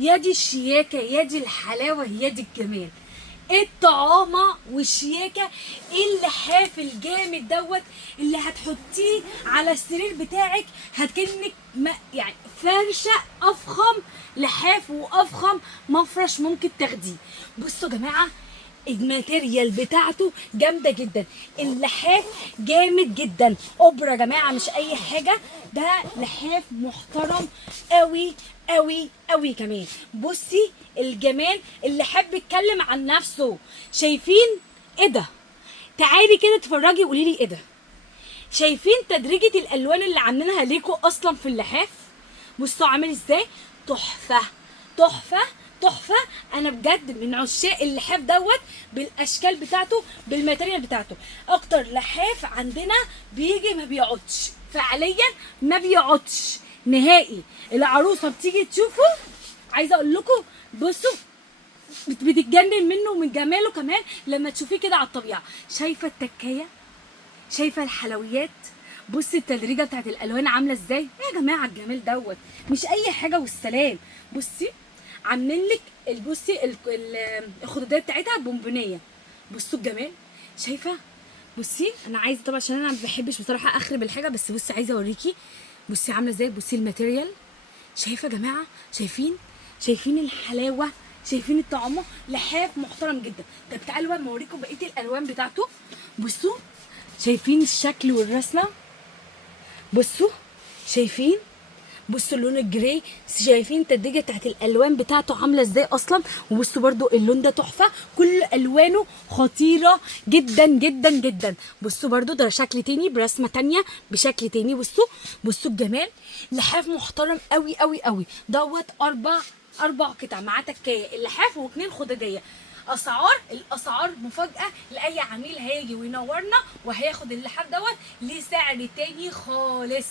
يا دي الشياكه، يا دي الحلاوه، يا دي الجمال. ايه الطعامه والشياكه، ايه اللحاف الجامد دوت اللي هتحطيه على السرير بتاعك، هتكنك يعني فرشه افخم لحاف وافخم مفرش ممكن تاخديه. بصوا يا جماعه، الماتيريال بتاعته جامده جدا، اللحاف جامد جدا، اوبرا يا جماعه مش اي حاجه، ده لحاف محترم قوي قوي قوي كمان. بصي الجمال، اللحاف بيتكلم عن نفسه. شايفين ايه ده؟ تعالي كده اتفرجي وقولي لي ايه ده. شايفين تدريجة الالوان اللي عاملينها ليكوا اصلا في اللحاف؟ بصوا عامل ازاي، تحفه تحفه تحفه. انا بجد من عشاق اللحاف دوت، بالاشكال بتاعته، بالماتيريال بتاعته. اكتر لحاف عندنا بيجي ما بيقعدش فعليا، ما بيقعدش نهائي. العروسه بتيجي تشوفه، عايزه اقول لكم بصوا بتتجنن منه ومن جماله كمان لما تشوفيه كده على الطبيعه. شايفه التكايه، شايفه الحلويات، بصي التدريجه بتاعت الالوان عامله ازاي. يا جماعه الجمال دوت مش اي حاجه والسلام. بصي عاملين لك بصي الخدودات بتاعتها بونبونيه. بصوا الجمال، شايفه؟ بصي انا عايزه طبعا عشان انا ما بحبش بصراحه اخرب الحاجه، بس بصي عايزه اوريكي. بصي عامله ازاي، بصي الماتيريال. شايفه يا جماعه؟ شايفين الحلاوه، شايفين الطعامه، لحاف محترم جدا. طب تعالوا بقى اوريكم بقيه الالوان بتاعته. بصوا شايفين الشكل والرسمه، بصوا شايفين، بصوا اللون الجراي، شايفين التدريجه بتاعت الالوان بتاعته عامله ازاي اصلا. وبصوا برده اللون ده تحفه، كل الوانه خطيره جدا جدا جدا. بصوا برده ده شكل تاني برسمه تانيه بشكل تاني. بصوا الجمال، لحاف محترم قوي قوي قوي دوت. اربع قطع معاه تكايه اللحاف واثنين خداديه. الاسعار مفاجاه لاي عميل هيجي وينورنا وهياخد اللحاف دوت ليه سعر تاني خالص.